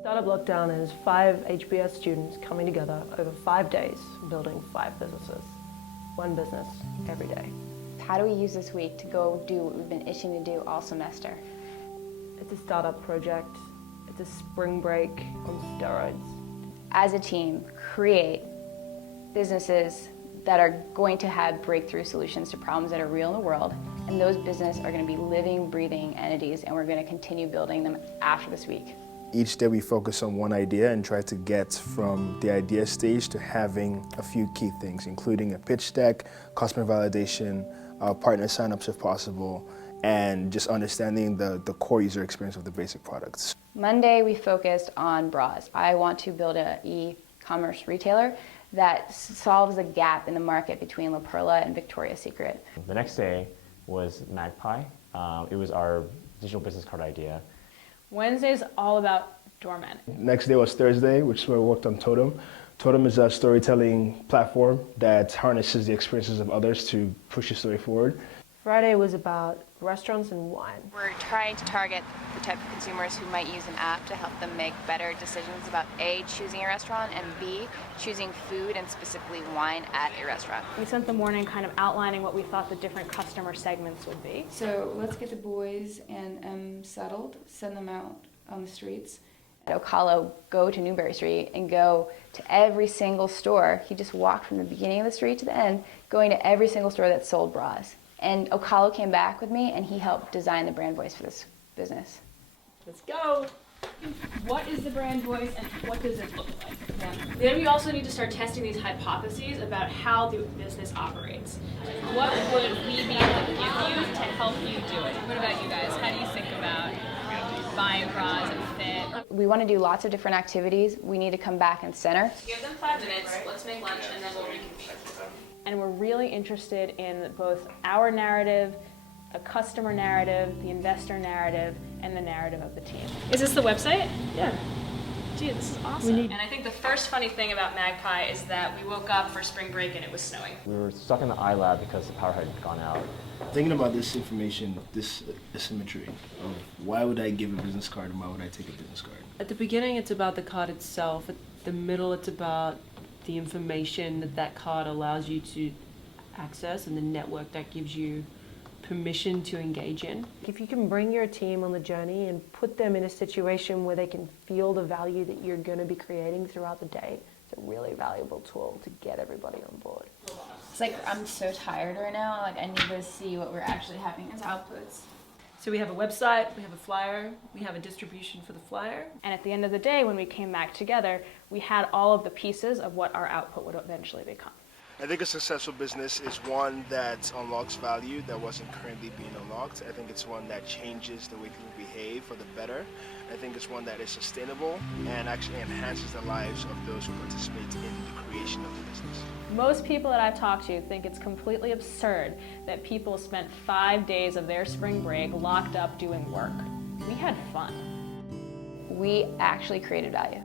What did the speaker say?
Startup Lockdown is 5 HBS students coming together over 5 days, building 5 businesses. One business every day. How do we use this week to go do what we've been itching to do all semester? It's a startup project. It's a spring break on steroids. As a team, create businesses that are going to have breakthrough solutions to problems that are real in the world. And those businesses are going to be living, breathing entities, and we're going to continue building them after this week. Each day we focus on one idea and try to get from the idea stage to having a few key things, including a pitch deck, customer validation, partner signups if possible, and just understanding the core user experience of the basic products. Monday we focused on bras. I want to build an e-commerce retailer that solves a gap in the market between La Perla and Victoria's Secret. The next day was Magpie. It was our digital business card idea. Wednesday's all about Doorman. Next day was Thursday, which is where we worked on Totem. Totem is a storytelling platform that harnesses the experiences of others to push your story forward. Friday was about restaurants and wine. We're trying to target the type of consumers who might use an app to help them make better decisions about A, choosing a restaurant, and B, choosing food and specifically wine at a restaurant. We spent the morning kind of outlining what we thought the different customer segments would be. So let's get the boys and settled, send them out on the streets. At Ocala, go to Newberry Street and go to every single store. He just walked from the beginning of the street to the end, going to every single store that sold bras. And Ocala came back with me and he helped design the brand voice for this business. Let's go! What is the brand voice and what does it look like? Yeah. Then we also need to start testing these hypotheses about how the business operates. What would we be able to give you to help you do it? What about you guys? How do you think about buying bras and fit? We want to do lots of different activities. We need to come back and center. Give them 5 minutes, let's make lunch, and then we'll reconvene. And we're really interested in both our narrative, a customer narrative, the investor narrative, and the narrative of the team. Is this the website? Yeah. Dude, this is awesome. And I think the first funny thing about Magpie is that we woke up for spring break and it was snowing. We were stuck in the iLab because the power had gone out. Thinking about this information, this asymmetry of why would I give a business card and why would I take a business card? At the beginning, it's about the card itself. At the middle, it's about the information that that card allows you to access and the network that gives you permission to engage in. If you can bring your team on the journey and put them in a situation where they can feel the value that you're going to be creating throughout the day, it's a really valuable tool to get everybody on board. It's like I'm so tired right now, like I need to see what we're actually having as outputs. So we have a website, we have a flyer, we have a distribution for the flyer. And at the end of the day, when we came back together, we had all of the pieces of what our output would eventually become. I think a successful business is one that unlocks value that wasn't currently being unlocked. I think it's one that changes the way people behave for the better. I think it's one that is sustainable and actually enhances the lives of those who participate in the creation of the business. Most people that I've talked to think it's completely absurd that people spent 5 days of their spring break locked up doing work. We had fun. We actually created value.